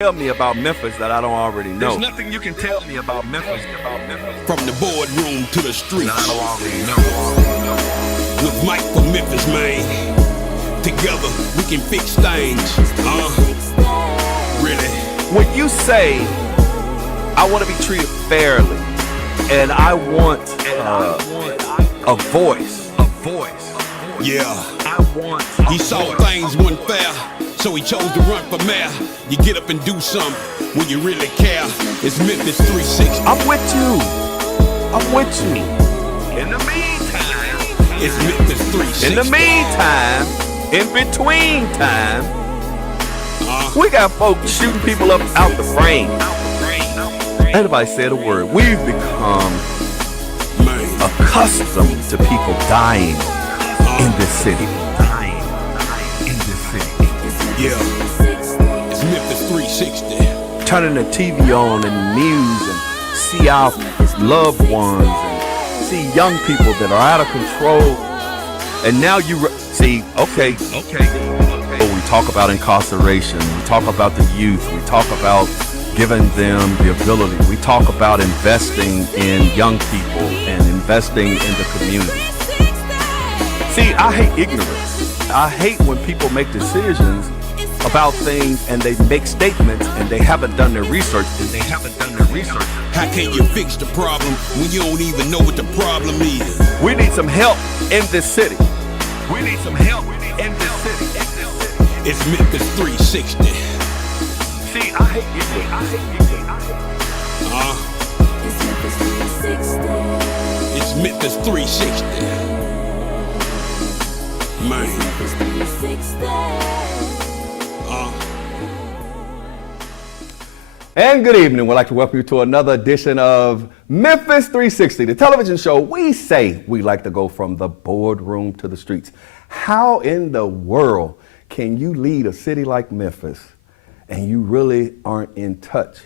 Tell me about Memphis that I don't already know. There's nothing you can tell me about Memphis. From the boardroom to the streets. That I don't already know. With Mike from Memphis, man. Together we can fix things. Really. When you say, I want to be treated fairly, and I want a voice. Yeah. He saw things weren't fair, so he chose to run for mayor. You get up and do something when you really care. It's Memphis 360. I'm with you. In the meantime, It's Memphis 360. In the meantime, in between time, we got folks shooting people up out the frame. Anybody said a word. We've become accustomed to people dying in this city. Yeah. It's Memphis 360. Turning the TV on and the news and see our loved ones and see young people that are out of control. And now you see, okay. We talk about incarceration. We talk about the youth. We talk about giving them the ability. We talk about investing in young people and investing in the community. See, I hate ignorance. I hate when people make decisions about things and they make statements and they haven't done their research. How can you fix the problem when you don't even know what the problem is? We need some help in this city. It's Memphis 360. See, I hate ignorance. It's Memphis 360. Man. And good evening. We'd like to welcome you to another edition of Memphis 360, the television show. We say we like to go from the boardroom to the streets. How in the world can you lead a city like Memphis and you really aren't in touch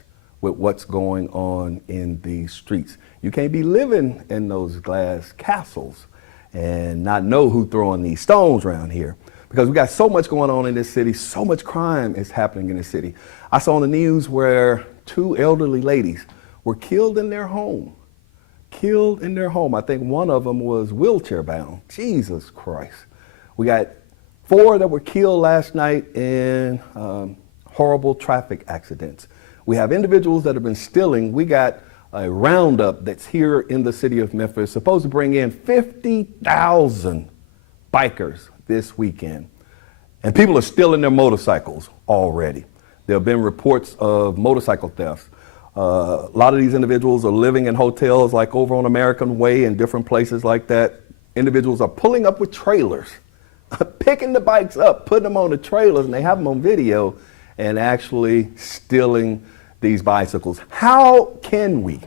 with what's going on in these streets? You can't be living in those glass castles and not know who's throwing these stones around here, because we got so much going on in this city. So much crime is happening in this city. I saw on the news where two elderly ladies were killed in their home. I think one of them was wheelchair bound. Jesus Christ. We got 4 that were killed last night in horrible traffic accidents. We have individuals that have been stealing. We got a roundup that's here in the city of Memphis, supposed to bring in 50,000 bikers this weekend. And people are stealing their motorcycles already. There have been reports of motorcycle thefts. A lot of these individuals are living in hotels like over on American Way and different places like that. Individuals are pulling up with trailers, picking the bikes up, putting them on the trailers, and they have them on video, and actually stealing these bicycles. How can we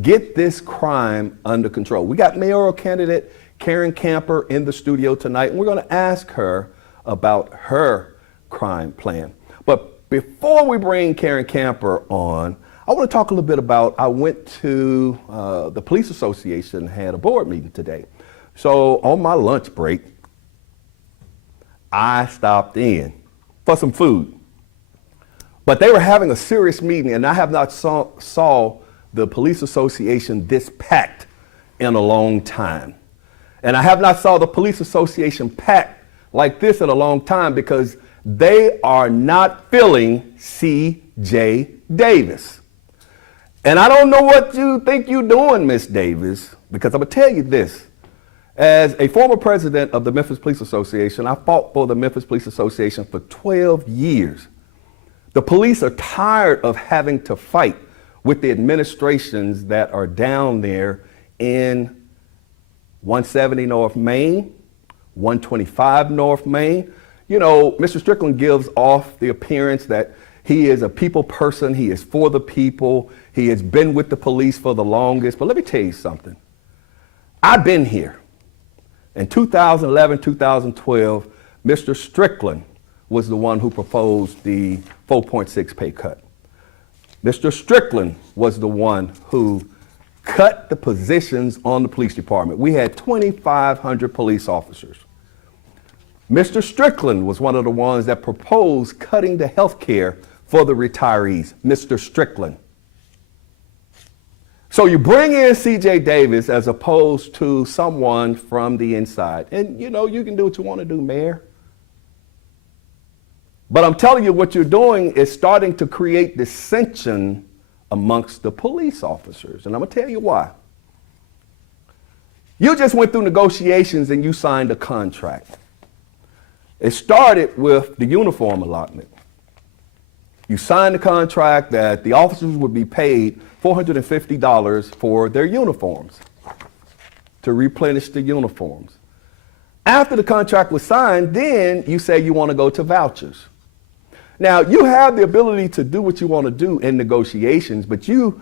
get this crime under control? We got Mayoral Candidate Karen Camper in the studio tonight, and we're going to ask her about her crime plan. But before we bring Karen Camper on, I want to talk a little bit about, I went to the Police Association, had a board meeting today. So on my lunch break, I stopped in for some food. But they were having a serious meeting, and I have not saw the Police Association this packed in a long time. And I have not saw the Police Association packed like this in a long time, because they are not filling C.J. Davis. And I don't know what you think you're doing, Miss Davis, because I'm going to tell you this. As a former president of the Memphis Police Association, I fought for the Memphis Police Association for 12 years. The police are tired of having to fight with the administrations that are down there in 170 North Main, 125 North Main. You know, Mr. Strickland gives off the appearance that he is a people person. He is for the people. He has been with the police for the longest. But let me tell you something. I've been here. In 2011, 2012, Mr. Strickland was the one who proposed the 4.6 pay cut. Mr. Strickland was the one who cut the positions on the police department. We had 2,500 police officers. Mr. Strickland was one of the ones that proposed cutting the health care for the retirees, Mr. Strickland. So you bring in C.J. Davis as opposed to someone from the inside. And you know, you can do what you want to do, Mayor. But I'm telling you, what you're doing is starting to create dissension amongst the police officers. And I'm going to tell you why. You just went through negotiations and you signed a contract. It started with the uniform allotment. You signed the contract that the officers would be paid $450 for their uniforms, to replenish the uniforms. After the contract was signed, then you say you want to go to vouchers. Now, you have the ability to do what you want to do in negotiations, but you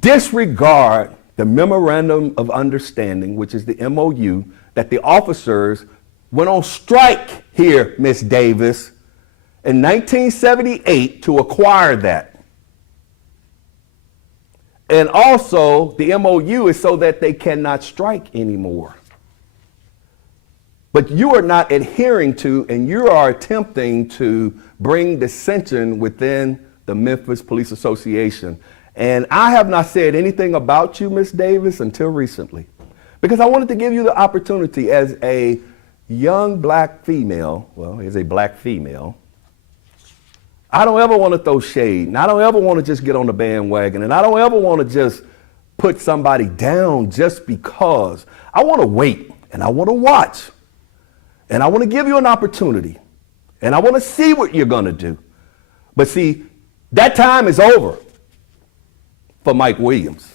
disregard the Memorandum of Understanding, which is the MOU, that the officers went on strike here, Miss Davis, in 1978 to acquire that. And also, the MOU is so that they cannot strike anymore. But you are not adhering to, and you are attempting to bring dissension within the Memphis Police Association. And I have not said anything about you, Ms. Davis, until recently, because I wanted to give you the opportunity as a young black female, well, as a black female. I don't ever want to throw shade, and I don't ever want to just get on the bandwagon, and I don't ever want to just put somebody down just because. I want to wait, and I want to watch, and I want to give you an opportunity, and I want to see what you're going to do. But see, that time is over for Mike Williams.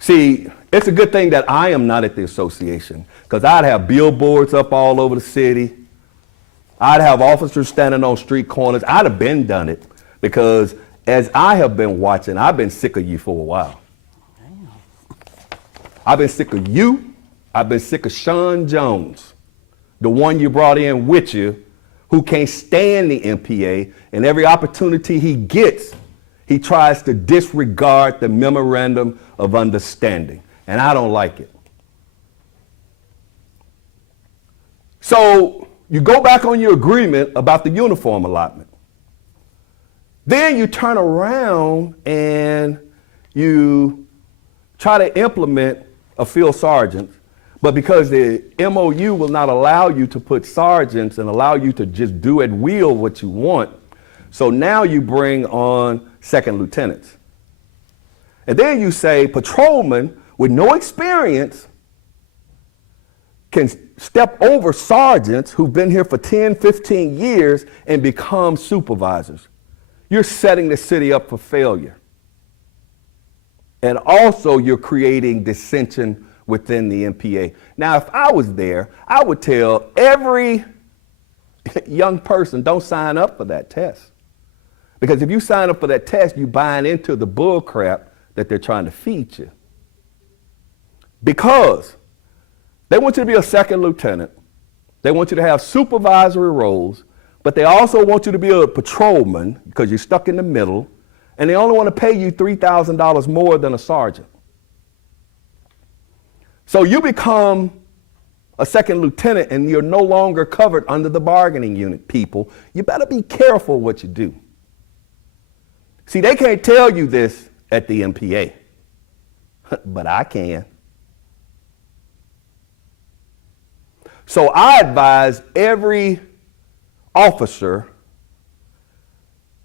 See, it's a good thing that I am not at the association, because I'd have billboards up all over the city. I'd have officers standing on street corners. I'd have been done it, because as I have been watching, I've been sick of you for a while. Damn. I've been sick of you. I've been sick of Shaun Jones, the one you brought in with you, who can't stand the MPA, and every opportunity he gets, he tries to disregard the Memorandum of Understanding, and I don't like it. So you go back on your agreement about the uniform allotment. Then you turn around and you try to implement a field sergeant, but because the MOU will not allow you to put sergeants and allow you to just do at will what you want, so now you bring on second lieutenants. And then you say patrolmen with no experience can step over sergeants who've been here for 10, 15 years and become supervisors. You're setting the city up for failure. And also you're creating dissension within the MPA. Now, if I was there, I would tell every young person, don't sign up for that test. Because if you sign up for that test, you're buying into the bull crap that they're trying to feed you. Because they want you to be a second lieutenant. They want you to have supervisory roles, but they also want you to be a patrolman because you're stuck in the middle, and they only want to pay you $3,000 more than a sergeant. So you become a second lieutenant and you're no longer covered under the bargaining unit, people. You better be careful what you do. See, they can't tell you this at the MPA, but I can. So I advise every officer,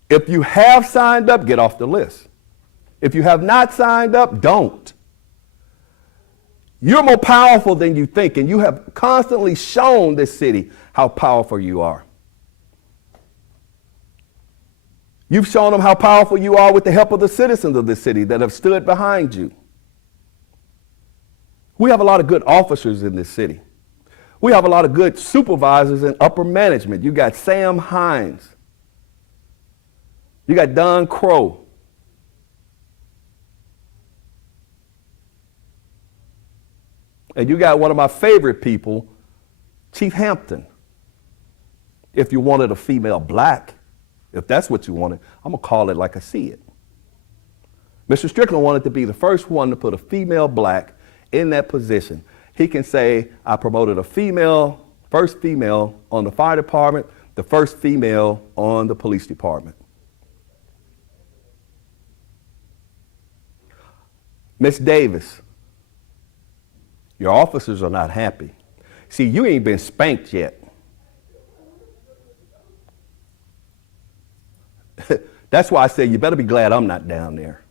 if you have signed up, get off the list. If you have not signed up, don't. You're more powerful than you think, and you have constantly shown this city how powerful you are. You've shown them how powerful you are with the help of the citizens of this city that have stood behind you. We have a lot of good officers in this city. We have a lot of good supervisors and upper management. You got Sam Hines. You got Don Crow. And you got one of my favorite people, Chief Hampton. If you wanted a female black, if that's what you wanted, I'm going to call it like I see it. Mr. Strickland wanted to be the first one to put a female black in that position. He can say, I promoted a female, first female on the fire department, the first female on the police department. Miss Davis, your officers are not happy. See, you ain't been spanked yet. That's why I say you better be glad I'm not down there.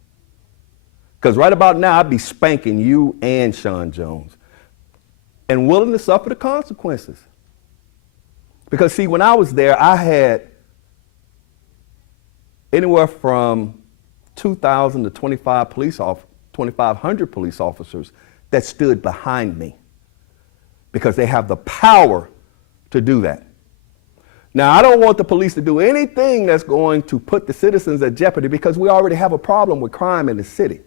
Because right about now, I'd be spanking you and Shaun Jones and willing to suffer the consequences. Because see, when I was there, I had anywhere from 2,000 to 2,500 police officers that stood behind me because they have the power to do that. Now, I don't want the police to do anything that's going to put the citizens at jeopardy because we already have a problem with crime in the city.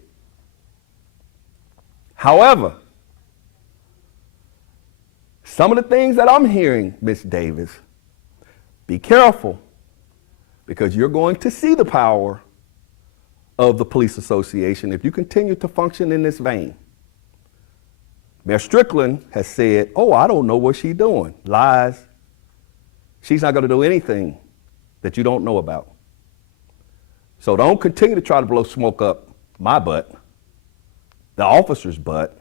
However, some of the things that I'm hearing, Ms. Davis, be careful because you're going to see the power of the police association if you continue to function in this vein. Mayor Strickland has said, oh, I don't know what she's doing. Lies. She's not going to do anything that you don't know about. So don't continue to try to blow smoke up my butt, the officer's butt,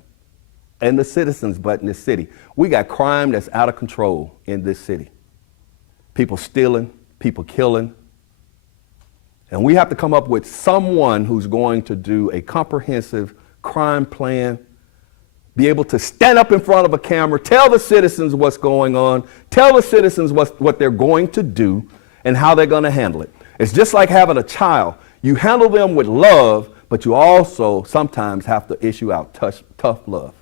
and the citizens' butt in this city. We got crime that's out of control in this city. People stealing, people killing. And we have to come up with someone who's going to do a comprehensive crime plan, be able to stand up in front of a camera, tell the citizens what's going on, tell the citizens what they're going to do and how they're going to handle it. It's just like having a child. You handle them with love, but you also sometimes have to issue out tough love.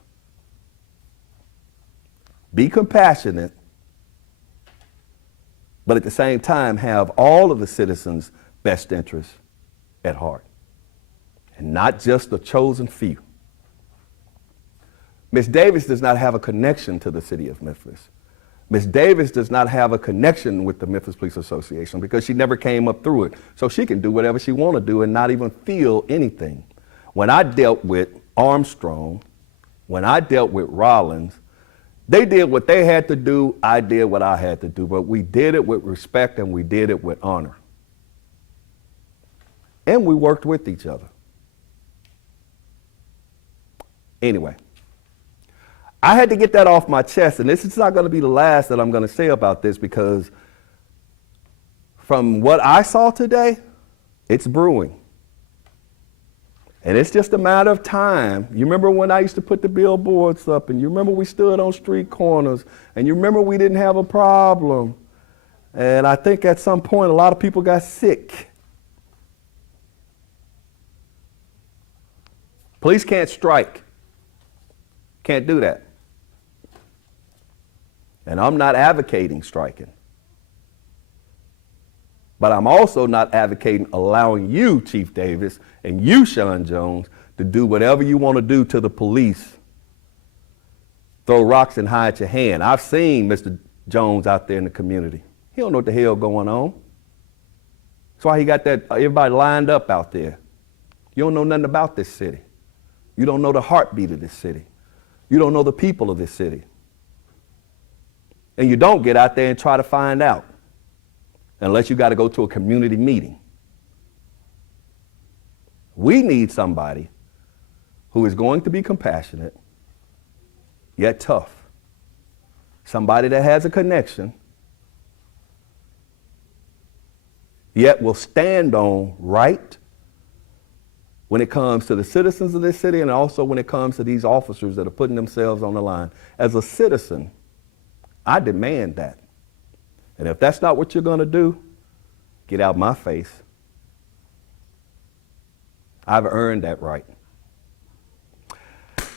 Be compassionate, but at the same time have all of the citizens' best interests at heart, and not just the chosen few. Ms. Davis does not have a connection to the city of Memphis. Ms. Davis does not have a connection with the Memphis Police Association because she never came up through it. So she can do whatever she want to do and not even feel anything. When I dealt with Armstrong, when I dealt with Rollins, they did what they had to do, I did what I had to do, but we did it with respect and we did it with honor. And we worked with each other. Anyway, I had to get that off my chest, and this is not going to be the last that I'm going to say about this because from what I saw today, it's brewing. And it's just a matter of time. You remember when I used to put the billboards up, and you remember we stood on street corners, and you remember we didn't have a problem. And I think at some point a lot of people got sick. Police can't strike. Can't do that. And I'm not advocating striking. But I'm also not advocating allowing you, Chief Davis, and you, Shaun Jones, to do whatever you want to do to the police. Throw rocks and hide your hand. I've seen Mr. Jones out there in the community. He don't know what the hell going on. That's why he got that everybody lined up out there. You don't know nothing about this city. You don't know the heartbeat of this city. You don't know the people of this city. And you don't get out there and try to find out unless you got to go to a community meeting. We need somebody who is going to be compassionate, yet tough. Somebody that has a connection, yet will stand on right when it comes to the citizens of this city and also when it comes to these officers that are putting themselves on the line. As a citizen, I demand that. And if that's not what you're going to do, get out my face. I've earned that right.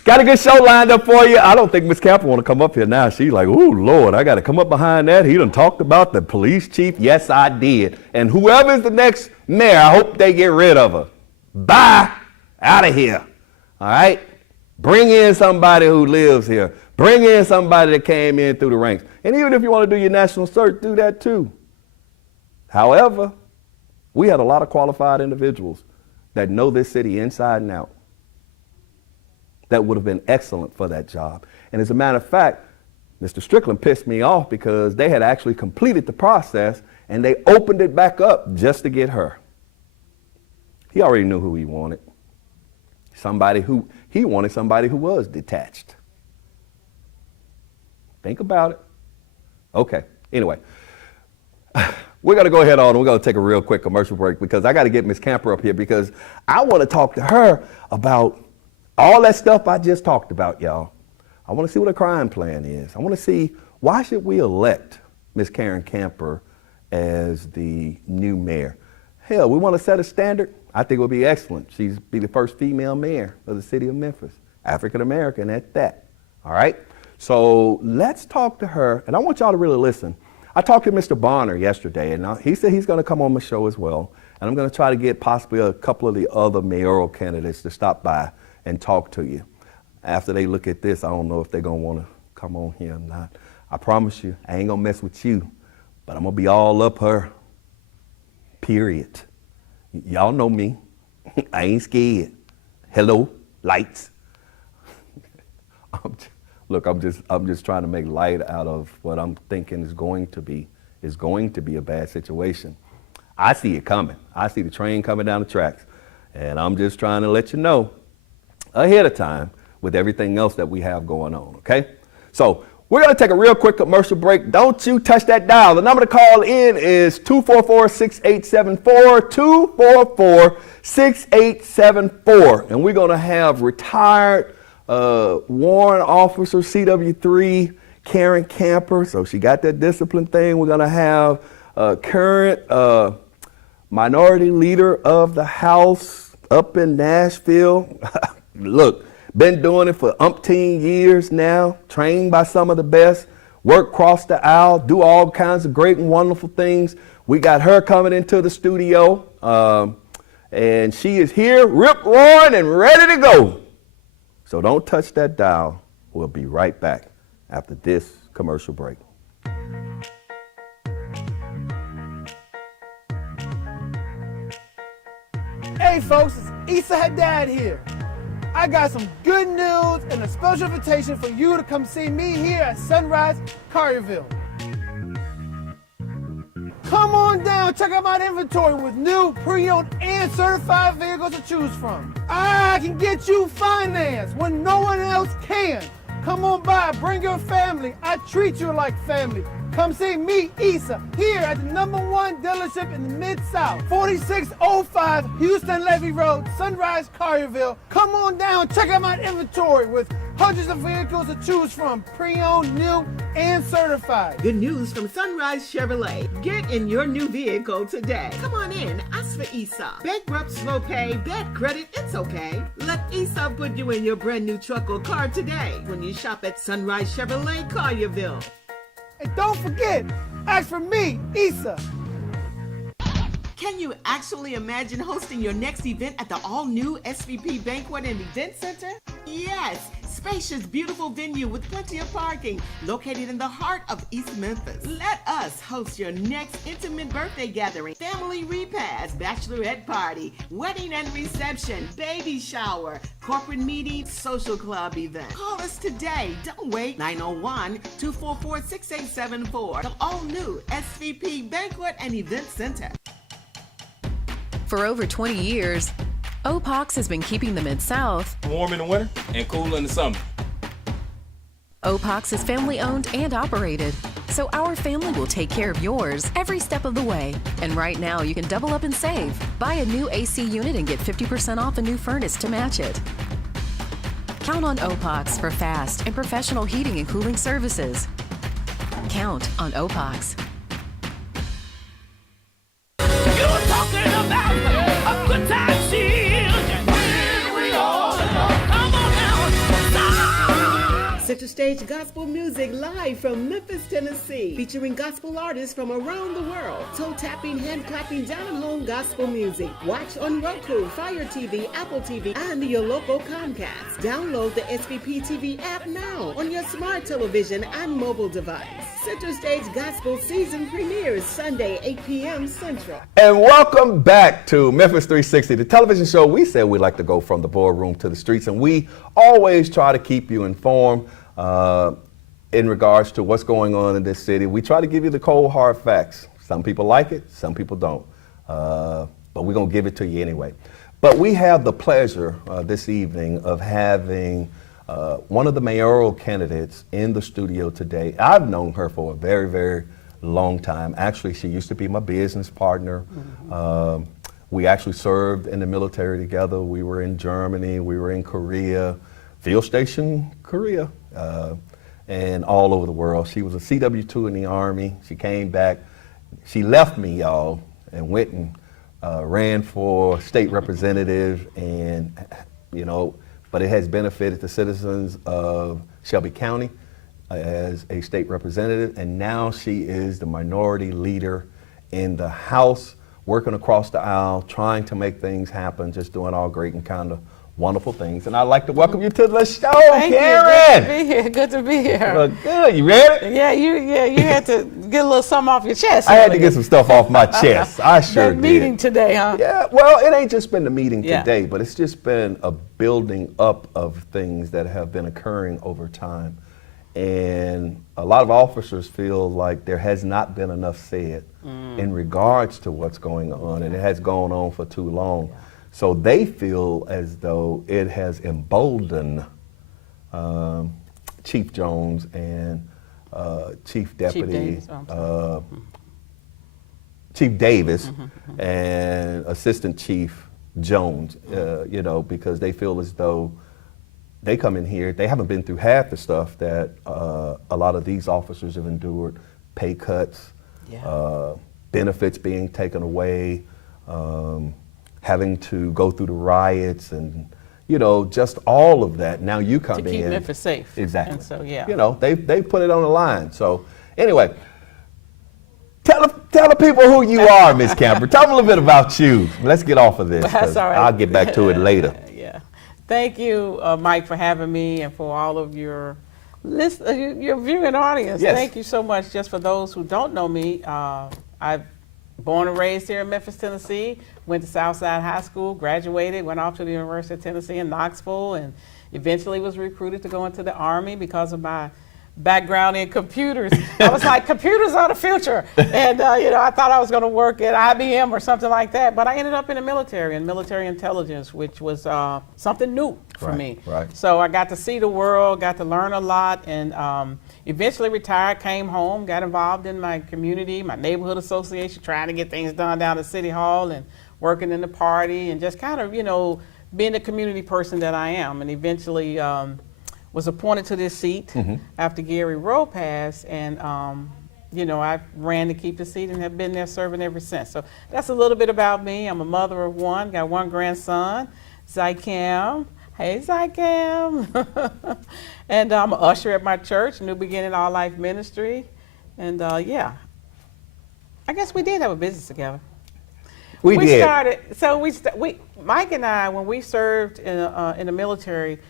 Got a good show lined up for you. I don't think Ms. Camper want to come up here now. She's like, oh, Lord, I got to come up behind that. He done talked about the police chief. Yes, I did. And whoever's the next mayor, I hope they get rid of her. Bye. Out of here. All right? Bring in somebody who lives here. Bring in somebody that came in through the ranks. And even if you want to do your national search, do that too. However, we had a lot of qualified individuals that know this city inside and out that would have been excellent for that job. And as a matter of fact, Mr. Strickland pissed me off because they had actually completed the process and they opened it back up just to get her. He already knew who he wanted. He wanted somebody who was detached. Think about it. Okay, anyway. We're going to go ahead on. We're going to take a real quick commercial break because I got to get Miss Camper up here because I want to talk to her about all that stuff I just talked about, y'all. I want to see what a crime plan is. I want to see why should we elect Miss Karen Camper as the new mayor. Hell, we want to set a standard. I think it would be excellent. She'd be the first female mayor of the city of Memphis, African American at that. All right? So let's talk to her, and I want y'all to really listen. I talked to Mr. Bonner yesterday, and he said he's going to come on my show as well. And I'm going to try to get possibly a couple of the other mayoral candidates to stop by and talk to you. After they look at this, I don't know if they're going to want to come on here or not. I promise you, I ain't going to mess with you, but I'm going to be all up her, period. Y'all know me. I ain't scared. Hello, lights. Look, I'm just trying to make light out of what I'm thinking is going to be a bad situation. I see it coming. I see the train coming down the tracks, and I'm just trying to let you know ahead of time with everything else that we have going on, okay? So we're going to take a real quick commercial break. Don't you touch that dial. The number to call in is 244-6874, 244-6874, and we're going to have retired Warrant Officer CW3 Karen Camper. So she got that discipline thing. We're going to have current minority leader of the House up in Nashville. Look, been doing it for umpteen years now, trained by some of the best, work across the aisle, do all kinds of great and wonderful things. We got her coming into the studio, and she is here, rip roaring and ready to go. So don't touch that dial. We'll be right back after this commercial break. Hey folks, it's Issa Haddad here. I got some good news and a special invitation for you to come see me here at Sunrise Collierville. Come on down, check out my inventory with new, pre-owned, and certified vehicles to choose from. I can get you financed when no one else can. Come on by, bring your family. I treat you like family. Come see me, Issa, here at the #1 dealership in the Mid-South, 4605 Houston Levy Road, Sunrise Collierville. Come on down, check out my inventory with hundreds of vehicles to choose from, pre-owned, new, and certified. Good news from Sunrise Chevrolet. Get in your new vehicle today. Come on in, ask for Issa. Bankrupt, slow pay, bad credit, it's okay. Let Issa put you in your brand new truck or car today when you shop at Sunrise Chevrolet Collierville. And don't forget, ask for me, Issa. Can you actually imagine hosting your next event at the all-new SVP Banquet and Event Center? Yes, spacious, beautiful venue with plenty of parking, located in the heart of East Memphis. Let us host your next intimate birthday gathering, family repast, bachelorette party, wedding and reception, baby shower, corporate meeting, social club event. Call us today. Don't wait. 901-244-6874. The all-new SVP Banquet and Event Center. For over 20 years, OPOX has been keeping the Mid-South warm in the winter and cool in the summer. OPOX is family owned and operated, so our family will take care of yours every step of the way. And right now you can double up and save. Buy a new AC unit and get 50% off a new furnace to match it. Count on OPOX for fast and professional heating and cooling services. Count on OPOX. You're talking about a good time shield. We all come on now. Center Stage Gospel Music live from Memphis, Tennessee, featuring gospel artists from around the world. Toe tapping, hand clapping, down home gospel music. Watch on Roku, Fire TV, Apple TV, and your local Comcast. Download the SVP TV app now on your smart television and mobile device. Center Stage Gospel season premieres Sunday, 8 p.m. Central. And welcome back to Memphis 360, the television show. We said we like to go from the boardroom to the streets, and we always try to keep you informed. in regards to what's going on in this city. We try to give you the cold, hard facts. Some people like it, some people don't. But we're going to give it to you anyway. But we have the pleasure this evening of having one of the mayoral candidates in the studio today. I've known her for a very, very long time. Actually, she used to be my business partner. We actually served in the military together. We were in Germany, we were in Korea, field station Korea, and all over the world. She was a CW2 in the Army. She came back. She left me, y'all, and went and ran for state representative, and but it has benefited the citizens of Shelby County as a state representative, and now she is the minority leader in the House, working across the aisle, trying to make things happen, just doing all great and kind of wonderful things. And I'd like to welcome you to the show, Thank Karen. you. Good to be here. Well, good. You ready? Yeah, you had to get a little something off your chest. I had to get some stuff off my chest. I sure that did. meeting today, huh? Yeah, well, it ain't just been the meeting Yeah. today, but it's just been a building up of things that have been occurring over time. And a lot of officers feel like there has not been enough said in regards to what's going on, and it has gone on for too long. So they feel as though it has emboldened Chief Jones and Chief Deputy Chief Davis and Assistant Chief Jones, because they feel as though they come in here, they haven't been through half the stuff that a lot of these officers have endured. Pay cuts, benefits being taken away, having to go through the riots, and just all of that. Now you come in To keep Memphis safe. Exactly. And so, yeah. They put it on the line. So anyway, tell the people who you are, Miss Camper. Tell them a little bit about you. Let's get off of this. That's all right. I'll get back to it later. Yeah. Thank you, Mike, for having me, and for all of your your viewing audience. Yes. Thank you so much. Just for those who don't know me, I've born and raised here in Memphis, Tennessee. Went to Southside High School, graduated, went off to the University of Tennessee in Knoxville, and eventually was recruited to go into the Army because of my background in computers. I was like, computers are the future. And, I thought I was going to work at IBM or something like that. But I ended up in the military, in military intelligence, which was something new for me. Right. So I got to see the world, got to learn a lot, and eventually retired, came home, got involved in my community, my neighborhood association, trying to get things done down at City Hall and working in the party, and just kind of, being the community person that I am. And eventually was appointed to this seat after Gary Rowe passed, and I ran to keep the seat and have been there serving ever since. So that's a little bit about me. I'm a mother of one, got one grandson, Zycam. Hey, Zycam. And I'm an usher at my church, New Beginning All Life Ministry. And I guess we did have a business together. We did. Started, so Mike and I, when we served in the military,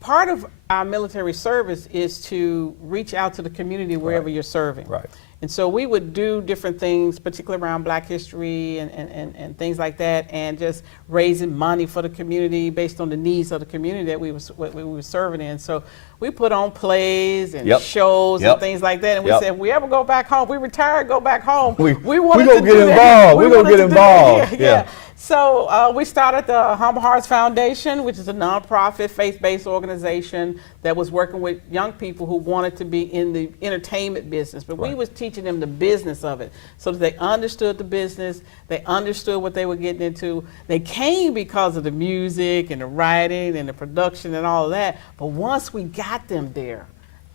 part of our military service is to reach out to the community wherever you're serving. Right. And so we would do different things, particularly around Black history and things like that, and just raising money for the community based on the needs of the community that we were serving in. So we put on plays and shows and things like that. And we said, if we ever go back home, we retire, go back home. We wanted to get involved. We're going to get involved. Yeah. So we started the Humble Hearts Foundation, which is a nonprofit, faith-based organization that was working with young people who wanted to be in the entertainment business. But we was teaching them the business of it so that they understood the business, they understood what they were getting into. They came because of the music and the writing and the production and all of that. But once we got them there,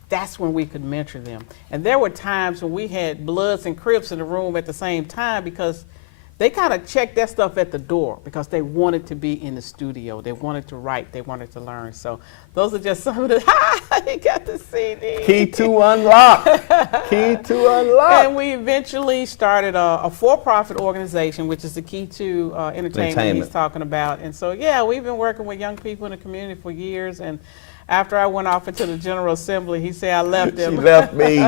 that's when we could mentor them. And there were times when we had Bloods and Crips in the room at the same time, because they kind of checked that stuff at the door because they wanted to be in the studio. They wanted to write. They wanted to learn. So those are just some of the, you got the CD. Key to unlock. Key to unlock. And we eventually started a for-profit organization, which is the Key to Entertainment he's talking about. And so, we've been working with young people in the community for years. And after I went off into the General Assembly, he said I left him. She left me.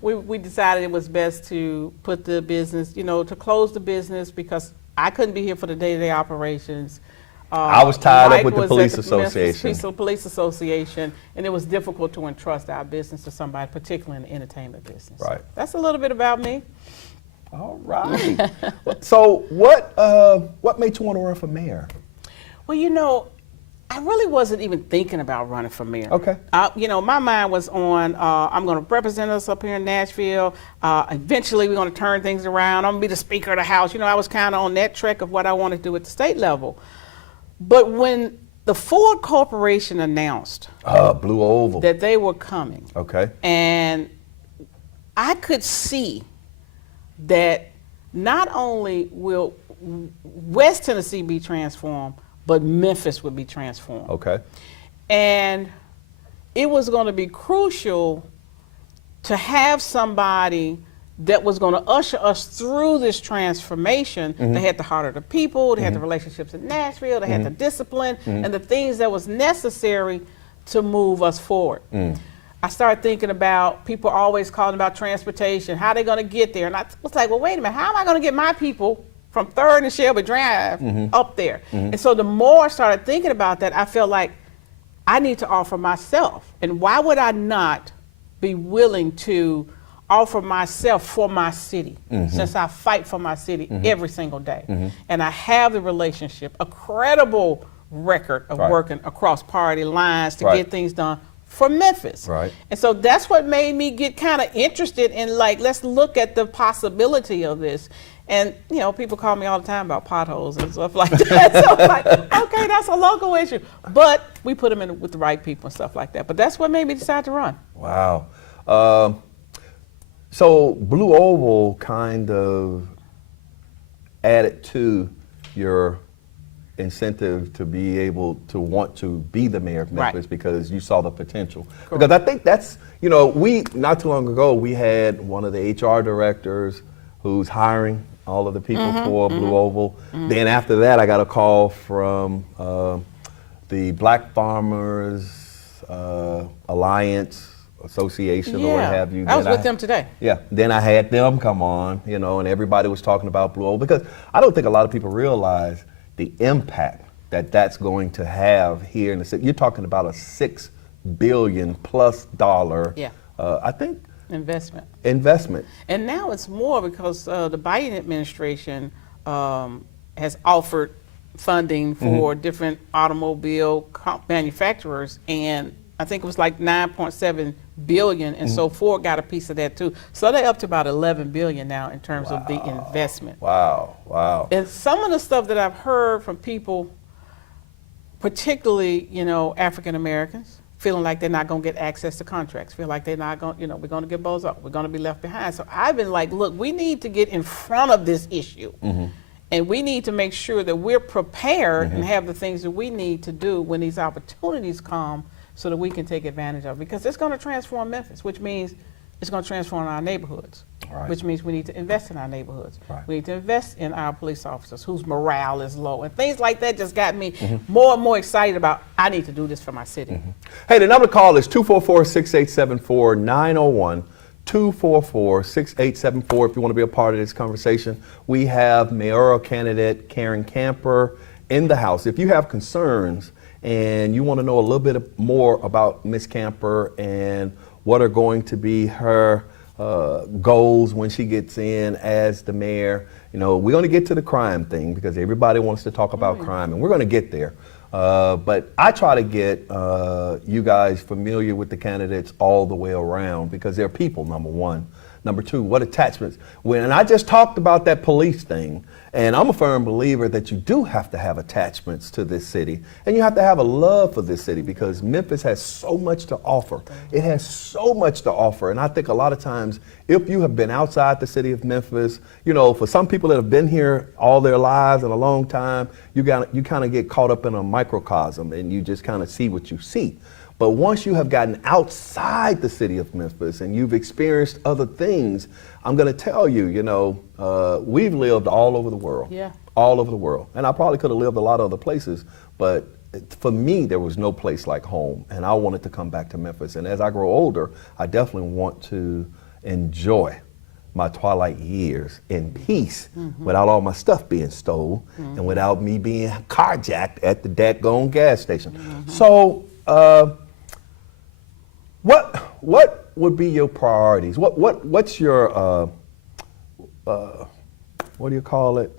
We decided it was best to put the business, to close the business, because I couldn't be here for the day-to-day operations. I was tied up Mike with the was police at the Memphis association. Police Association, and it was difficult to entrust our business to somebody, particularly in the entertainment business. Right. That's a little bit about me. All right. So what made you want to run for mayor? Well, you know, I really wasn't even thinking about running for mayor. Okay. You know, my mind was on, I'm going to represent us up here in Nashville. Eventually, we're going to turn things around. I'm going to be the Speaker of the House. You know, I was kind of on that track of what I wanted to do at the state level. But when the Ford Corporation announced Blue Oval. that they were coming, Okay. and I could see that not only will West Tennessee be transformed, but Memphis would be transformed. Okay. And it was going to be crucial to have somebody that was going to usher us through this transformation. They had the heart of the people, they had the relationships in Nashville, they had the discipline and the things that was necessary to move us forward. I started thinking about people always calling about transportation, how they going to get there. And I was like, well, wait a minute, how am I going to get my people from 3rd and Shelby Drive up there? And so the more I started thinking about that, I felt like I need to offer myself. And why would I not be willing to offer myself for my city, since I fight for my city every single day? And I have the relationship, a credible record of working across party lines to get things done for Memphis. Right. And so that's what made me get kind of interested in, like, let's look at the possibility of this. And, you know, people call me all the time about potholes and stuff like that. So I'm like, okay, that's a local issue. But we put them in with the right people and stuff like that. But that's what made me decide to run. Wow. So Blue Oval kind of added to your incentive to be able to want to be the mayor of Memphis because you saw the potential. Correct. Because I think that's, you know, not too long ago, we had one of the HR directors who's hiring all of the people for Blue Oval. Then after that, I got a call from the Black Farmers Alliance Association or what have you. I was with them today. Yeah, then I had them come on, you know, and everybody was talking about Blue Oval because I don't think a lot of people realize the impact that that's going to have here in the city. You're talking about a $6 billion+ I think, investment. And now it's more because the Biden administration has offered funding for different automobile manufacturers, and I think it was like 9.7 billion, and so Ford got a piece of that too. So they're up to about 11 billion now in terms of the investment. Wow. And some of the stuff that I've heard from people, particularly, you know, African Americans, feeling like they're not going to get access to contracts, feel like they're not going, you know, we're going to get bozo up, we're going to be left behind. So I've been like, look, we need to get in front of this issue. And we need to make sure that we're prepared and have the things that we need to do when these opportunities come so that we can take advantage of it. Because it's going to transform Memphis, which means it's going to transform our neighborhoods, which means we need to invest in our neighborhoods. We need to invest in our police officers whose morale is low. And things like that just got me more and more excited about, I need to do this for my city. Hey, the number to call is 244-6874-901. 244-6874 if you want to be a part of this conversation. We have Mayoral Candidate Karen Camper in the house. If you have concerns and you want to know a little bit more about Ms. Camper and what are going to be her goals when she gets in as the mayor, you know, we're going to get to the crime thing because everybody wants to talk about crime, and we're going to get there. But I try to get you guys familiar with the candidates all the way around because they're people, number one. Number two, what attachments? And I just talked about that police thing, and I'm a firm believer that you do have to have attachments to this city, and you have to have a love for this city because Memphis has so much to offer. It has so much to offer, and I think a lot of times if you have been outside the city of Memphis, you know, for some people that have been here all their lives and a long time, you kind of get caught up in a microcosm and you just kind of see what you see. But once you have gotten outside the city of Memphis and you've experienced other things, I'm going to tell you, you know, we've lived all over the world. All over the world. And I probably could have lived a lot of other places, but for me, there was no place like home. And I wanted to come back to Memphis. And as I grow older, I definitely want to enjoy my twilight years in peace without all my stuff being stolen and without me being carjacked at the dadgone gas station. So, what would be your priorities? What's your what do you call it?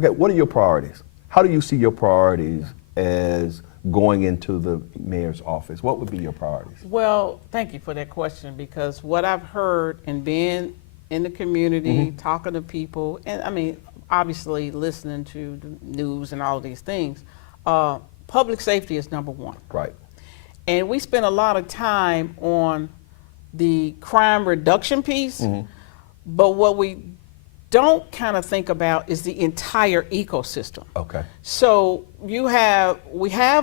Okay, what are your priorities? How do you see your priorities as going into the mayor's office? What would be your priorities? Well, thank you for that question, because what I've heard and being in the community, talking to people, and I mean, obviously listening to the news and all of these things, public safety is number one. Right. And we spend a lot of time on the crime reduction piece, but what we don't kind of think about is the entire ecosystem. Okay. So we have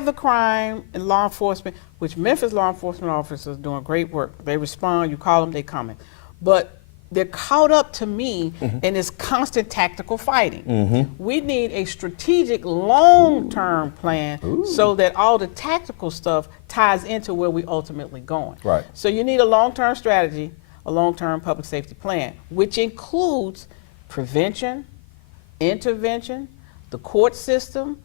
the crime and law enforcement, which Memphis law enforcement officers are doing great work. They respond, you call them, they come in. But they're caught up to me in this constant tactical fighting. We need a strategic long-term plan so that all the tactical stuff ties into where we ultimately going. Right. So you need a long-term strategy, a long-term public safety plan, which includes prevention, intervention, the court system.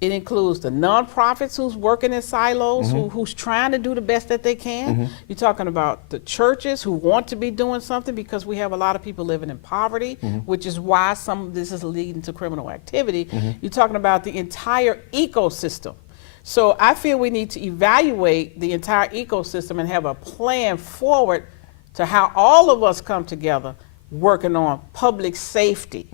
It includes the nonprofits who's working in silos, who's trying to do the best that they can. You're talking about the churches who want to be doing something, because we have a lot of people living in poverty, which is why some of this is leading to criminal activity. You're talking about the entire ecosystem. So I feel we need to evaluate the entire ecosystem and have a plan forward to how all of us come together working on public safety,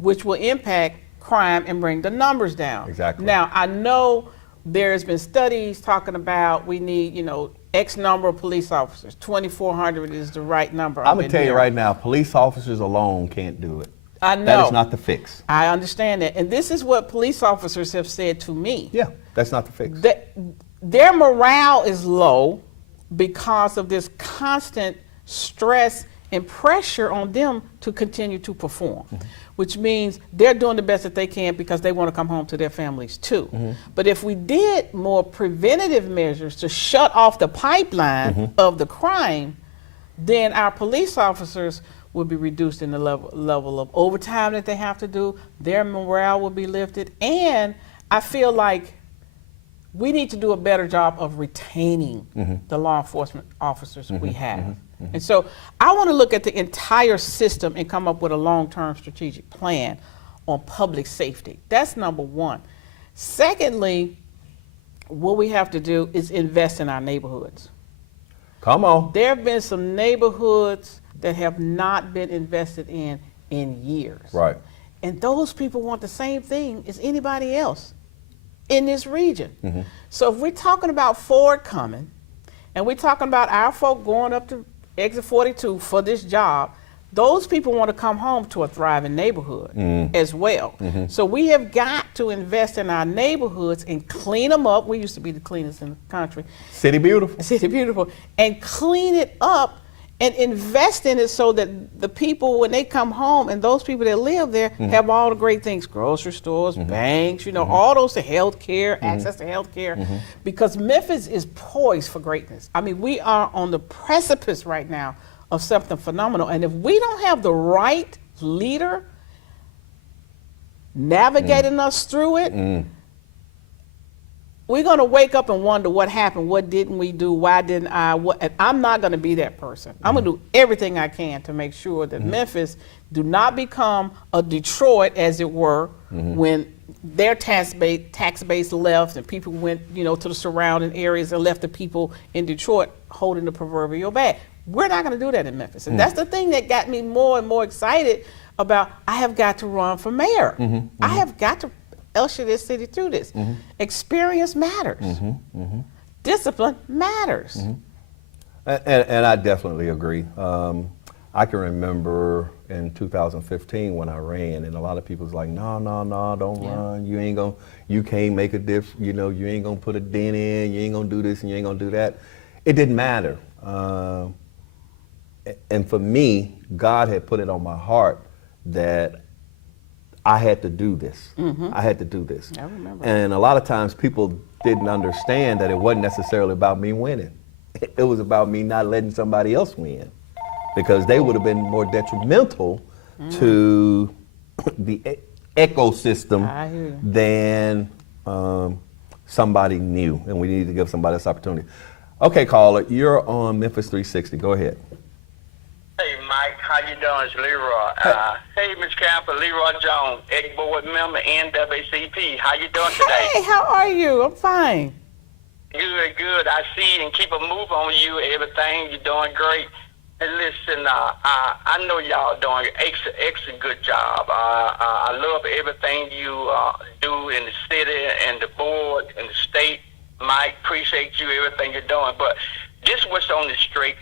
which will impact crime and bring the numbers down. Exactly. Now, I know there's been studies talking about we need, X number of police officers. 2,400 is the right number. I'm gonna tell you right now, police officers alone can't do it. I know. That is not the fix. I understand that. And this is what police officers have said to me. Yeah, that's not the fix. Their morale is low because of this constant stress and pressure on them to continue to perform, which means they're doing the best that they can because they want to come home to their families too. But if we did more preventative measures to shut off the pipeline of the crime, then our police officers would be reduced in the level of overtime that they have to do, their morale will be lifted, and I feel like we need to do a better job of retaining the law enforcement officers we have. And so I want to look at the entire system and come up with a long-term strategic plan on public safety. That's number one. Secondly, what we have to do is invest in our neighborhoods. Come on. There have been some neighborhoods that have not been invested in years. Right. And those people want the same thing as anybody else in this region. So if we're talking about Ford coming, and we're talking about our folk going up to exit 42 for this job, those people want to come home to a thriving neighborhood as well. So we have got to invest in our neighborhoods and clean them up. We used to be the cleanest in the country. City beautiful. City beautiful. And clean it up and invest in it so that the people, when they come home, and those people that live there have all the great things, grocery stores, banks, all those, to health care, access to health care, because Memphis is poised for greatness. I mean, we are on the precipice right now of something phenomenal. And if we don't have the right leader navigating us through it, we're going to wake up and wonder what happened, what didn't we do, why didn't I, and I'm not going to be that person. I'm going to do everything I can to make sure that Memphis do not become a Detroit, as it were, when their tax base left and people went, to the surrounding areas and left the people in Detroit holding the proverbial bag. We're not going to do that in Memphis. And that's the thing that got me more and more excited about, I have got to run for mayor. I have got to usher this city through this. Experience matters. Discipline matters. And I definitely agree. I can remember in 2015 when I ran, and a lot of people was like, no, don't run. You can't make a difference. You ain't gonna put a dent in. You ain't gonna do this and you ain't gonna do that. It didn't matter. And for me, God had put it on my heart that I had to do this. I had to do this. I remember. And a lot of times people didn't understand that it wasn't necessarily about me winning. It was about me not letting somebody else win. because they would have been more detrimental to the ecosystem I hear you. than somebody new, and we need to give somebody this opportunity. Okay, caller, you're on Memphis 360. Go ahead. Hey, Mike, how you doing? It's Leroy. Hey, Ms. Camper, Leroy Jones, ex-board member, NAACP. How you doing today? Hey, how are you? I'm fine. Good, good. I see and keep a move on you, everything. You're doing great. And listen, I know y'all doing excellent good job. I love everything you do in the city and the board and the state. Mike, appreciate you, everything you're doing. But this was on the street.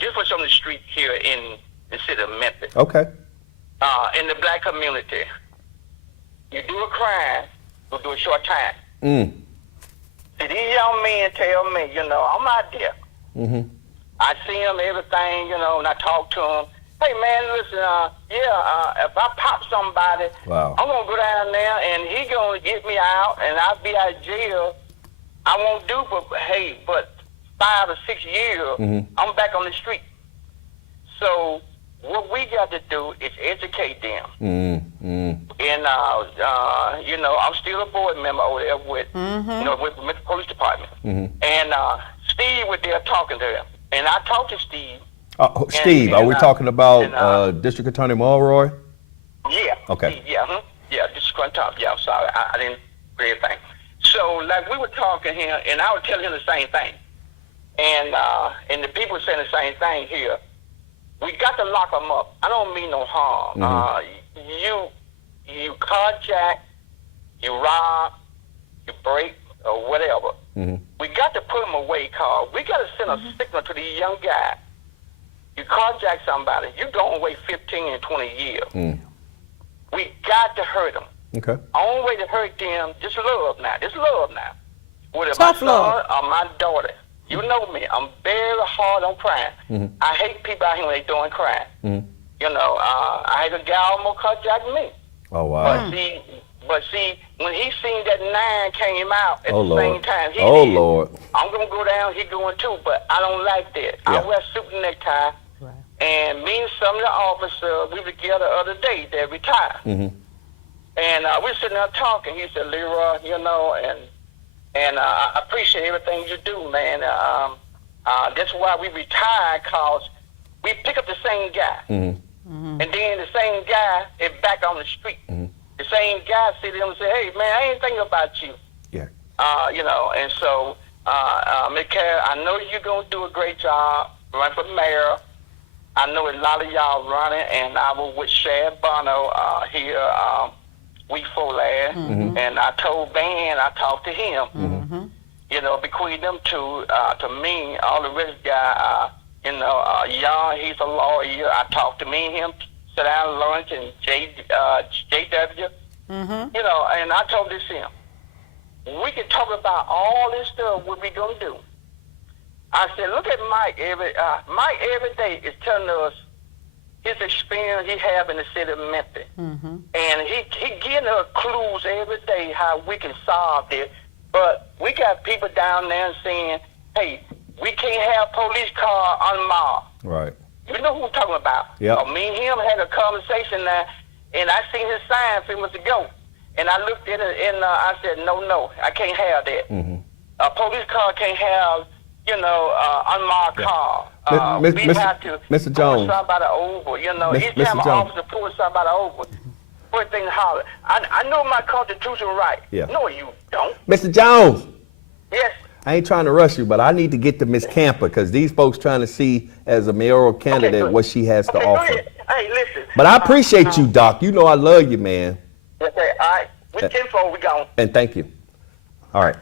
This was on the street here in the city of Memphis. Okay. In the black community, you do a crime, you'll do a short time. See, these young men tell me, you know, I'm out there. I see them, everything, you know, and I talk to them. Hey, man, listen, if I pop somebody, Wow. I'm going to go down there, and he going to get me out, and I'll be out of jail. I won't do, but 5 or 6 years, I'm back on the street. So what we got to do is educate them. And, you know, I'm still a board member over there with, you know, with the Memphis Police Department. And Steve was there talking to him. And I talked to Steve. Steve, are we talking about District Attorney Mulroy? Yeah. Okay. Steve, yeah, yeah, just going to talk. Yeah, I'm sorry. I didn't read anything. So, like, we were talking here, and I was telling him the same thing. And the people were saying the same thing here. We got to lock them up. I don't mean no harm. You carjack, you rob, you break, or whatever. We got to put them away, Carl. We got to send a signal to these young guys. You carjack somebody, you're going away 15 and 20 years. We got to hurt them. Okay. Only way to hurt them, just love now. Just love now. Whether Tough my son love. or my daughter. You know me. I'm very hard on crime. I hate people out here when they doing crime. You know, I had a guy almost carjacked me. Oh, wow. But see, when he seen that 9 came out at the same time, he did. Lord. I'm going to go down, he going too, but I don't like that. I wear suit and necktie, and me and some of the officers, we were together the other day, they retired. And we were sitting there talking. He said, Leroy, you know, and I appreciate everything you do, man. That's why we retired, because we pick up the same guy. And then the same guy is back on the street. The same guy see them and say, hey, man, I ain't thinking about you. Yeah. You know, and so, Ms. Karen, I know you're going to do a great job running for mayor. I know a lot of y'all running, and I was with Shad Bono here week 4 last, and I told Van, I talked to him. You know, between them two, to me, all the rest guy, you know, Young, he's a lawyer. I talked to me and him, sit down at lunch, and JW. You know, and I told this him, we can talk about all this stuff, what we going to do. I said, look at Mike. Mike every day is telling us his experience he have in the city of Memphis. And he giving us clues every day how we can solve this. But we got people down there saying, hey, we can't have police car unmarked. Right. You know who we're talking about. Yep. Me and him had a conversation there, and I seen his sign a few months ago. And I looked at it, and I said, no, I can't have that. A police car can't have, you know, unmarked car. We have to Mr. Jones. pull somebody over. You know, each time an officer pulls somebody over, first thing to holler. I know my Constitution right. Yeah. No, you don't. Mr. Jones. Yes. I ain't trying to rush you, but I need to get to Miss Camper, because these folks trying to see as a mayoral candidate what she has to go offer. ahead. Hey, listen. But I appreciate you, Doc. You know I love you, man. Okay, all right. With 10-4, we gone. And thank you. All right.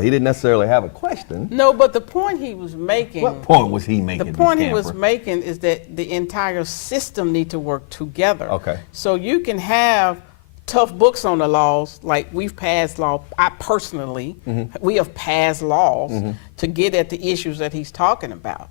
He didn't necessarily have a question. No, but the point he was making. What point was he making? The point Ms. he was Camper? making is that the entire system need to work together. Okay. So you can have tough books on the laws, like we've passed law. I personally, we have passed laws to get at the issues that he's talking about.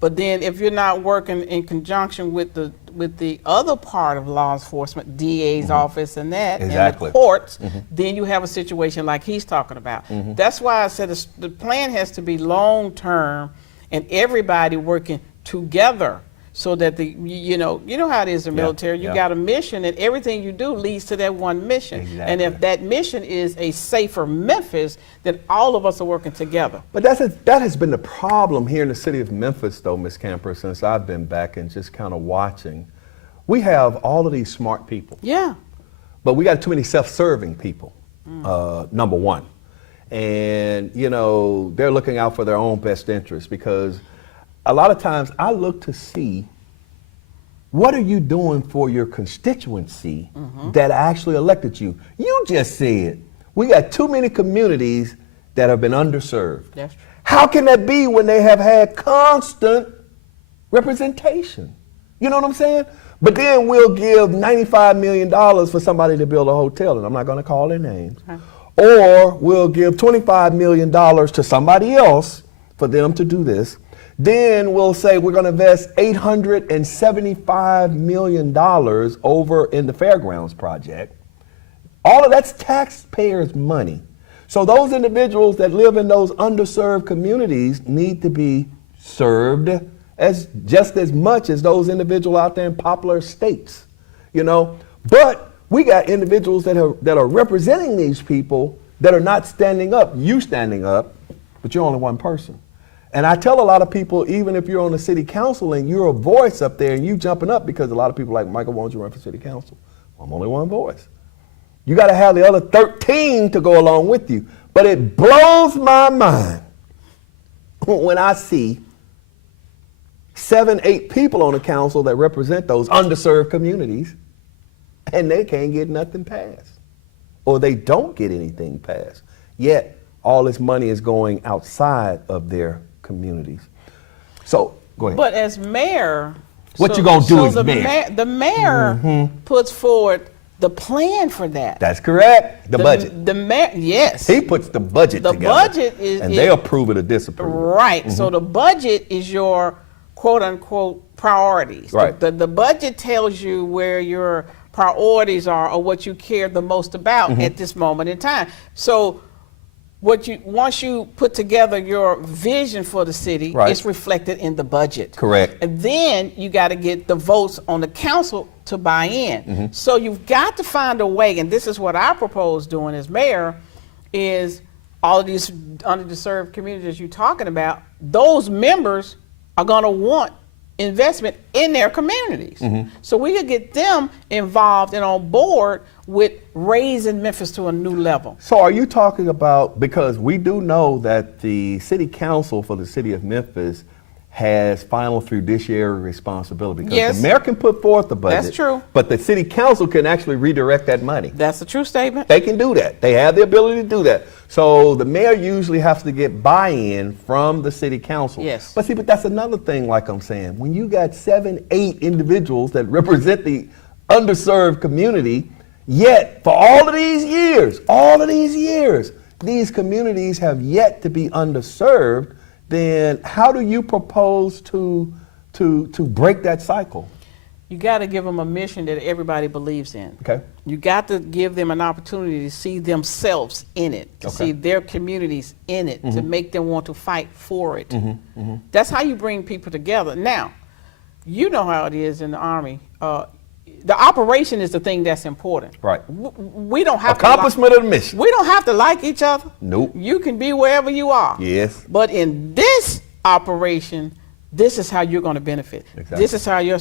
But then, if you're not working in conjunction with the other part of law enforcement, DA's office and that, and Exactly. the courts, then you have a situation like he's talking about. That's why I said the plan has to be long term, and everybody working together so that you know how it is in the military. You yeah. got a mission, and everything you do leads to that one mission. Exactly. And if that mission is a safer Memphis, then all of us are working together. But that has been the problem here in the city of Memphis, though, Ms. Camper, since I've been back and just kind of watching. We have all of these smart people. Yeah. But we got too many self-serving people, number one. And, you know, they're looking out for their own best interests, because a lot of times I look to see, what are you doing for your constituency that actually elected you? You just said, we got too many communities that have been underserved. That's true. How can that be when they have had constant representation? You know what I'm saying? But then we'll give $95 million for somebody to build a hotel, and I'm not going to call their names. Okay. Or we'll give $25 million to somebody else for them to do this. Then we'll say we're going to invest $875 million over in the Fairgrounds project. All of that's taxpayers' money. So those individuals that live in those underserved communities need to be served just as much as those individuals out there in popular states, you know. But we got individuals that are representing these people that are not standing up. You standing up, but you're only one person. And I tell a lot of people, even if you're on the city council and you're a voice up there and you jumping up, because a lot of people are like, Michael, why don't you run for city council? Well, I'm only one voice. You got to have the other 13 to go along with you. But it blows my mind when I see 7, 8 people on the council that represent those underserved communities, and they can't get nothing passed, or they don't get anything passed. Yet all this money is going outside of their communities. So go ahead. But as mayor, what you gonna do as mayor? The mayor puts forward the plan for that. That's correct. The budget. The mayor, yes. He puts the budget together. The budget is, and they approve it or disapprove. Right. So the budget is your quote unquote priorities. Right. The budget tells you where your priorities are, or what you care the most about at this moment in time. So once you put together your vision for the city, it's reflected in the budget. Correct. And then you got to get the votes on the council to buy in. So you've got to find a way, and this is what I propose doing as mayor, is all of these underserved communities you're talking about, those members are going to want investment in their communities. So we could get them involved and on board with raising Memphis to a new level. So are you talking about, because we do know that the city council for the city of Memphis has final fiduciary responsibility, because the mayor can put forth the budget. That's true. But the city council can actually redirect that money. That's a true statement. They can do that. They have the ability to do that. So the mayor usually has to get buy-in from the city council. Yes. But see, but that's another thing, like I'm saying, when you got 7, 8 individuals that represent the underserved community, yet for all of these years, these communities have yet to be underserved, then how do you propose to break that cycle? You got to give them a mission that everybody believes in. Okay. You got to give them an opportunity to see themselves in it, to see their communities in it, to make them want to fight for it. That's how you bring people together. Now, you know how it is in the Army. The operation is the thing that's important. Right. We don't have accomplishment of the mission. We don't have to like each other. Nope. You can be wherever you are. Yes. But in this operation, this is how you're going to benefit. Exactly. This is how your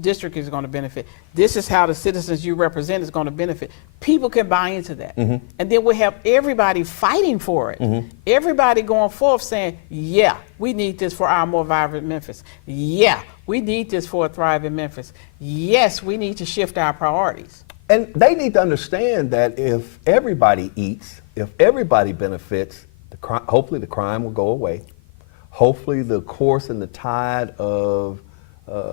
district is going to benefit. This is how the citizens you represent is going to benefit. People can buy into that. And then we have everybody fighting for it. Everybody going forth saying, yeah, we need this for our more vibrant Memphis. Yeah, we need this for a thriving Memphis. Yes, we need to shift our priorities. And they need to understand that if everybody eats, if everybody benefits, hopefully the crime will go away. Hopefully the course and the tide of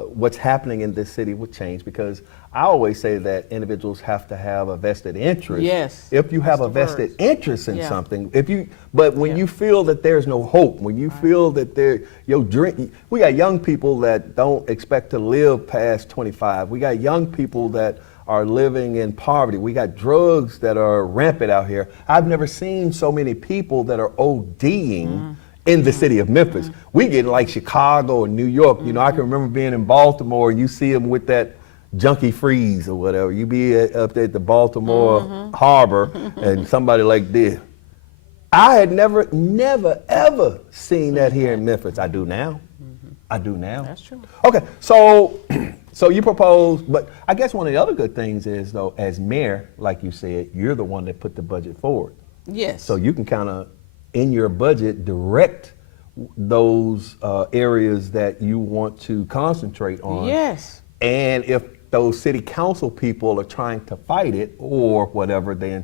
what's happening in this city will change, because I always say that individuals have to have a vested interest. Yes. If you have a vested interest in something, but when you feel that there's no hope, when you feel that we got young people that don't expect to live past 25. We got young people that are living in poverty. We got drugs that are rampant out here. I've never seen so many people that are ODing in the city of Memphis. We get like Chicago and New York. You know, I can remember being in Baltimore and you see them with that junkie freeze or whatever. You be up there at the Baltimore harbor and somebody like this. I had never, ever seen that here in Memphis. I do now. I do now. That's true. Okay, so so you propose, but I guess one of the other good things is, though, as mayor, like you said, you're the one that put the budget forward. Yes. So you can kind of, in your budget, direct those areas that you want to concentrate on. Yes. And if those city council people are trying to fight it or whatever, then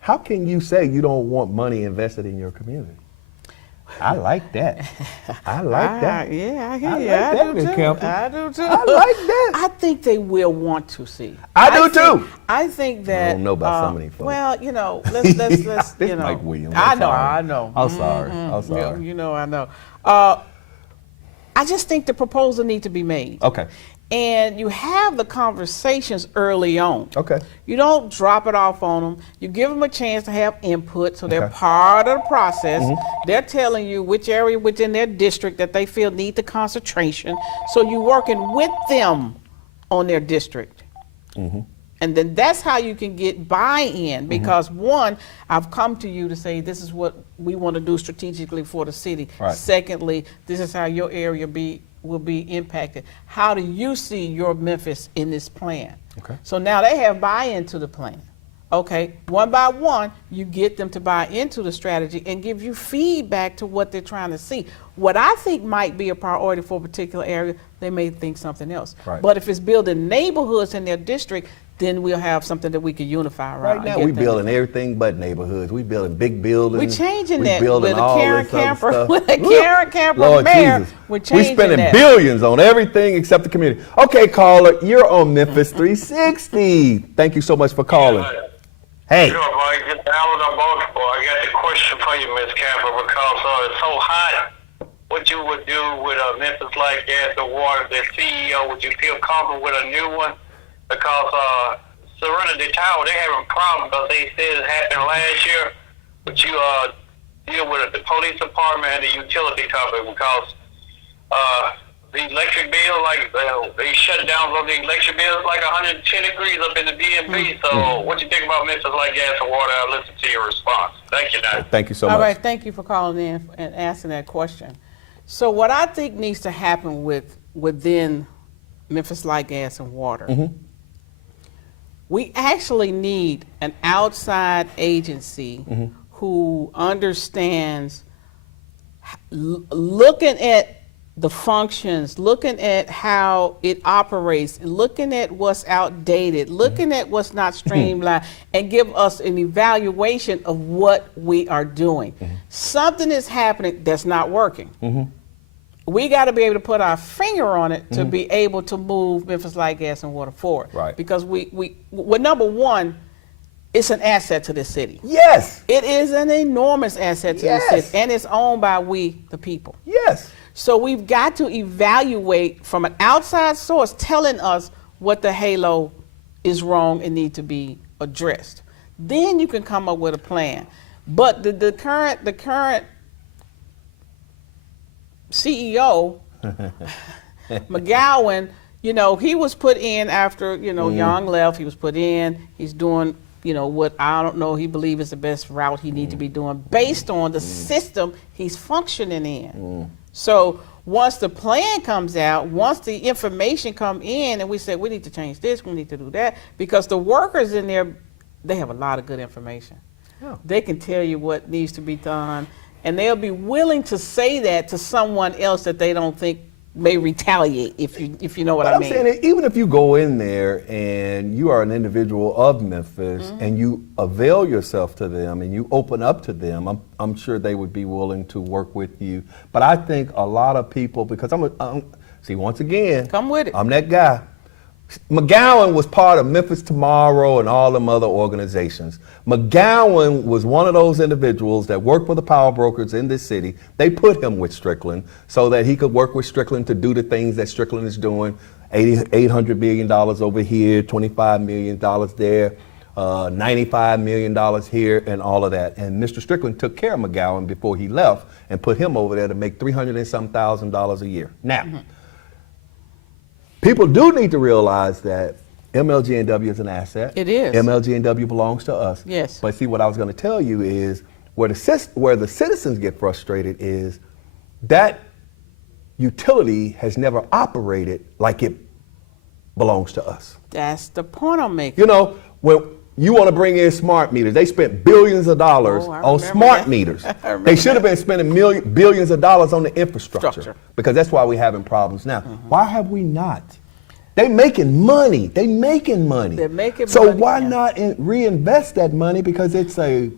how can you say you don't want money invested in your community? I like that. I like that. Yeah, I hear you. like I that, do Ms. too. Camper. I do too. I like that. I think they will want to see. I do too. I think that. I don't know about some of these folks. Well, you know, let's This you know. Mike Williams. I I'm know. sorry. I know. I'm sorry. I'm sorry. You know, I know. I just think the proposal needs to be made. Okay. And you have the conversations early on. Okay. You don't drop it off on them. You give them a chance to have input, so they're Okay. part of the process. They're telling you which area within their district that they feel need the concentration. So you're working with them on their district. And then that's how you can get buy-in, because one, I've come to you to say this is what we want to do strategically for the city. Right. Secondly, this is how your area will be impacted. How do you see your Memphis in this plan? Okay. So now they have buy-in to the plan. Okay, one by one, you get them to buy into the strategy and give you feedback to what they're trying to see. What I think might be a priority for a particular area, they may think something else. Right. But if it's building neighborhoods in their district, then we'll have something that we can unify around. Right now, and we get them building to- everything but neighborhoods. We building big buildings. We're changing we that building with a all Karen this other Camper. stuff. With a Karen Camper Lord mayor, Jesus. we're We changing spending that. billions on everything except the community. Okay, caller, you're on Memphis 360. Thank you so much for calling. Hey. Sure, Mike. It's Alan on Baltimore. I got a question for you, Ms. Camper, because it's so hot. What you would do with Memphis Light, Gas, and Water, the CEO, would you feel comfortable with a new one? Because Serenity Tower, they're having problems because they said it happened last year. But you deal with the police department and the utility company, because the electric bill, like they shut down on the electric bill, like 110 degrees up in the DMV. So what do you think about Memphis Light, Gas, and Water? I'll listen to your response. Thank you, now. Thank you so All much. right, thank you for calling in and asking that question. So what I think needs to happen within Memphis Light, Gas, and Water, we actually need an outside agency who understands looking at the functions, looking at how it operates, looking at what's outdated, looking at what's not streamlined, and give us an evaluation of what we are doing. Something is happening that's not working. We got to be able to put our finger on it to be able to move Memphis Light, Gas, and Water forward. Right. Because well, number one, it's an asset to this city. Yes. It is an enormous asset to Yes. the city, and it's owned by we, the people. Yes. So we've got to evaluate from an outside source telling us what the halo is wrong and need to be addressed. Then you can come up with a plan. But the current CEO, McGowan, you know, he was put in after, you know, Young left. He was put in. He's doing, you know, what I don't know he believes is the best route he needs to be doing based on the system he's functioning in. So once the plan comes out, once the information come in, and we say we need to change this, we need to do that, because the workers in there, they have a lot of good information. They can tell you what needs to be done, and they'll be willing to say that to someone else that they don't think may retaliate, if you know what But I I'm mean. saying that even if you go in there and you are an individual of Memphis and you avail yourself to them and you open up to them, I'm sure they would be willing to work with you. But I think a lot of people, because see, once again, Come with it. I'm that guy. McGowan was part of Memphis Tomorrow and all them other organizations. McGowan was one of those individuals that worked for the power brokers in this city. They put him with Strickland so that he could work with Strickland to do the things that Strickland is doing. $800 million over here, $25 million there. $95 million here and all of that. And Mr. Strickland took care of McGowan before he left and put him over there to make $300 and some thousand a year. Now, people do need to realize that MLGW is an asset. It is. MLGW belongs to us. Yes. But see, what I was going to tell you is where the citizens get frustrated is that utility has never operated like it belongs to us. That's the point I'm making. You know, when you want to bring in smart meters, they spent billions of dollars on smart meters. They should have been spending billions of dollars on the infrastructure because that's why we're having problems now. Why have we not? They making money. They making money. They're making so money. Why not reinvest that money because it's a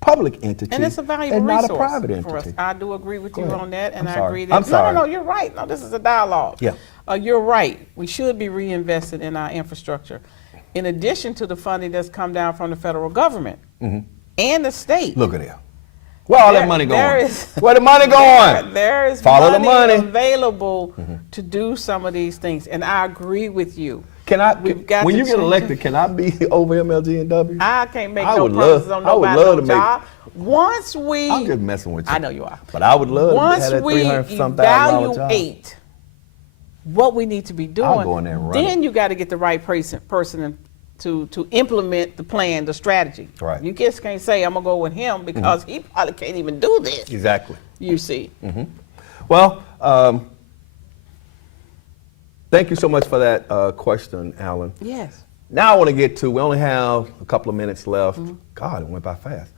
public entity and it's a valuable and not resource a private entity. for us. I do agree with you on that, and I'm I sorry. agree that I'm sorry. No, you're right. No, this is a dialogue. Yeah. You're right. We should be reinvested in our infrastructure, in addition to the funding that's come down from the federal government and the state. Look at there. Where all that money going? Where the money going? There is Follow the money available to do some of these things, and I agree with you. When you get elected, can I be over MLGW? I can't make no promises on nobody job. Once we, I'm just messing with you. I know you are. But I would love once to have that we evaluate what we need to be doing, I'll go in there and run then it. you got to get the right person to implement the plan, the strategy. Right. You just can't say I'm gonna go with him because he probably can't even do this. Exactly. You see. Well, thank you so much for that question, Alan. Yes. Now I want to get to, we only have a couple of minutes left. God, it went by fast.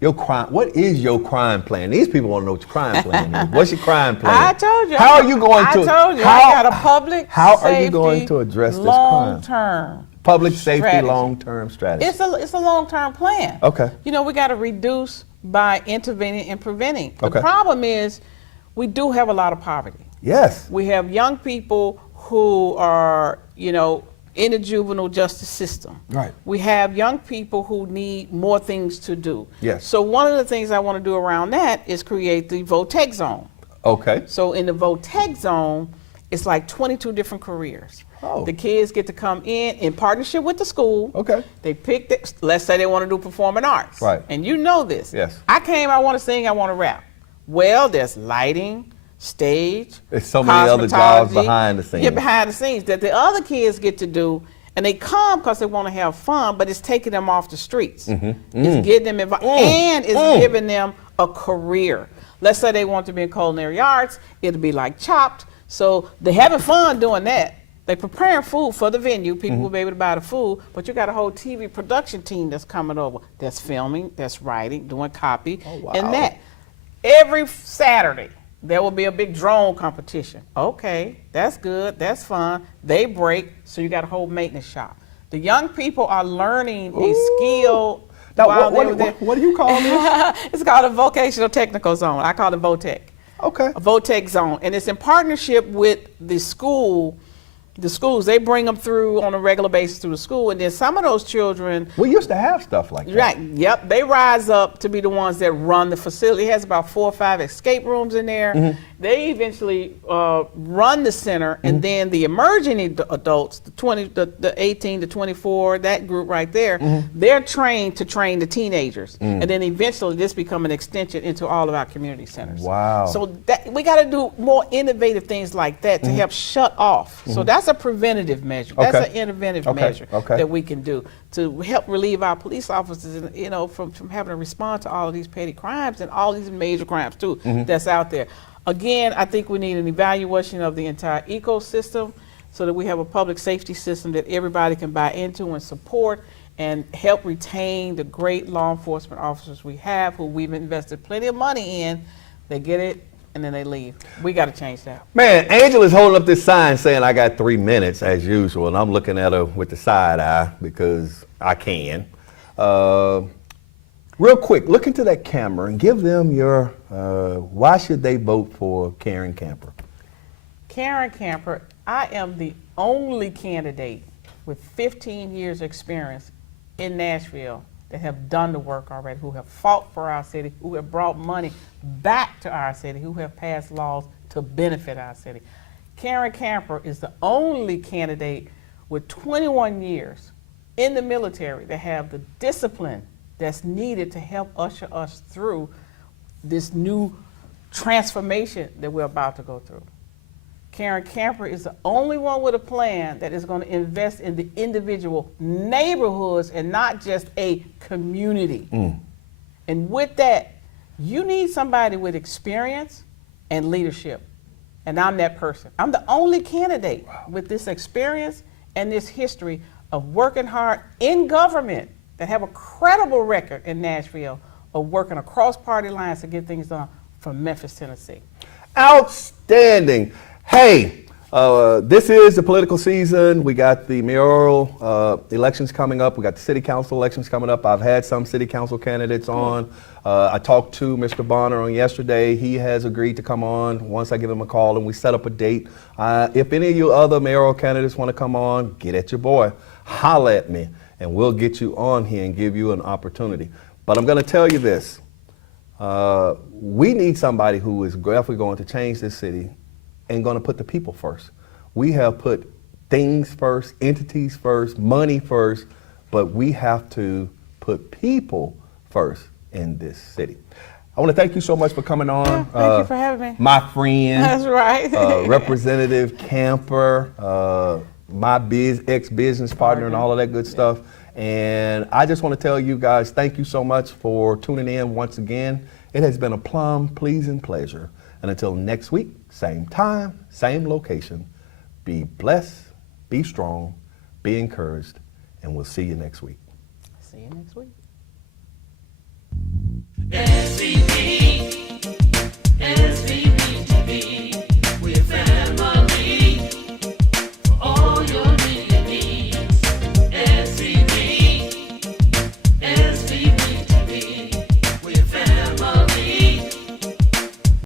Your crime, what is your crime plan? These people want to know what your crime plan is. What's your crime plan? I told you. How are you going to? I told you. I got a public How safety are you going to address this crime? long-term Public safety strategy. long-term strategy. It's a long-term plan. Okay. You know, we got to reduce by intervening and preventing. The Okay. problem is we do have a lot of poverty. Yes. We have young people who are, you know, in the juvenile justice system. Right. We have young people who need more things to do. Yes. So one of the things I want to do around that is create the VOTEC zone. Okay. So in the VOTEC zone, it's like 22 different careers. Oh. The kids get to come in partnership with the school. Okay. They pick, let's say they want to do performing arts. Right. And you know this. Yes. I came, I want to sing, I want to rap. Well, there's lighting, stage, There's so many other jobs cosmetology. behind the scenes. Yeah, behind the scenes that the other kids get to do, and they come because they want to have fun, but it's taking them off the streets. It's getting them involved, and it's giving them a career. Let's say they want to be in culinary arts, it'll be like Chopped. So they're having fun doing that. They're preparing food for the venue. People will be able to buy the food, but you got a whole TV production team that's coming over, that's filming, that's writing, doing copy, and that. Every Saturday, there will be a big drone competition. Okay, that's good, that's fun. They break, so you got a whole maintenance shop. The young people are learning a skill. Now, what do you call this? It's called a vocational technical zone. I call it VOTEC. Okay. A VOTEC zone, and it's in partnership with the school. The schools, they bring them through on a regular basis through the school, and then some of those children. We used to have stuff like that. Right, yep, they rise up to be the ones that run the facility. It has about 4 or 5 escape rooms in there. They eventually run the center, and then the emerging adults, the 18 to 24, that group right there, they're trained to train the teenagers. And then eventually this become an extension into all of our community centers. Wow. So we got to do more innovative things like that to help shut off. So that's a preventative measure. That's an interventive measure that we can do to help relieve our police officers, you know, from having to respond to all of these petty crimes and all these major crimes too that's out there. Again, I think we need an evaluation of the entire ecosystem so that we have a public safety system that everybody can buy into and support and help retain the great law enforcement officers we have who we've invested plenty of money in. They get it and then they leave. We got to change that. Man, Angel is holding up this sign saying I got 3 minutes as usual, and I'm looking at her with the side eye because I can. Real quick, look into that camera and give them your, why should they vote for Karen Camper? Karen Camper, I am the only candidate with 15 years experience in Nashville that have done the work already, who have fought for our city, who have brought money back to our city, who have passed laws to benefit our city. Karen Camper is the only candidate with 21 years in the military that have the discipline that's needed to help usher us through this new transformation that we're about to go through. Karen Camper is the only one with a plan that is going to invest in the individual neighborhoods and not just a community. And with that, you need somebody with experience and leadership. And I'm that person. I'm the only candidate with this experience and this history of working hard in government that have a credible record in Nashville of working across party lines to get things done from Memphis, Tennessee. Outstanding. Hey, this is the political season. We got the mayoral elections coming up. We got the city council elections coming up. I've had some city council candidates on. I talked to Mr. Bonner on yesterday. He has agreed to come on once I give him a call and we set up a date. If any of you other mayoral candidates want to come on, get at your boy. Holla at me and we'll get you on here and give you an opportunity. But I'm going to tell you this. We need somebody who is definitely going to change this city and going to put the people first. We have put things first, entities first, money first, but we have to put people first in this city. I want to thank you so much for coming on. Yeah, thank you for having me. My friend. That's right. Representative Camper, my ex-business partner and all of that good stuff. And I just want to tell you guys, thank you so much for tuning in once again. It has been a plum pleasing pleasure. And until next week, same time, same location, be blessed, be strong, be encouraged, and we'll see you next week. See you next week.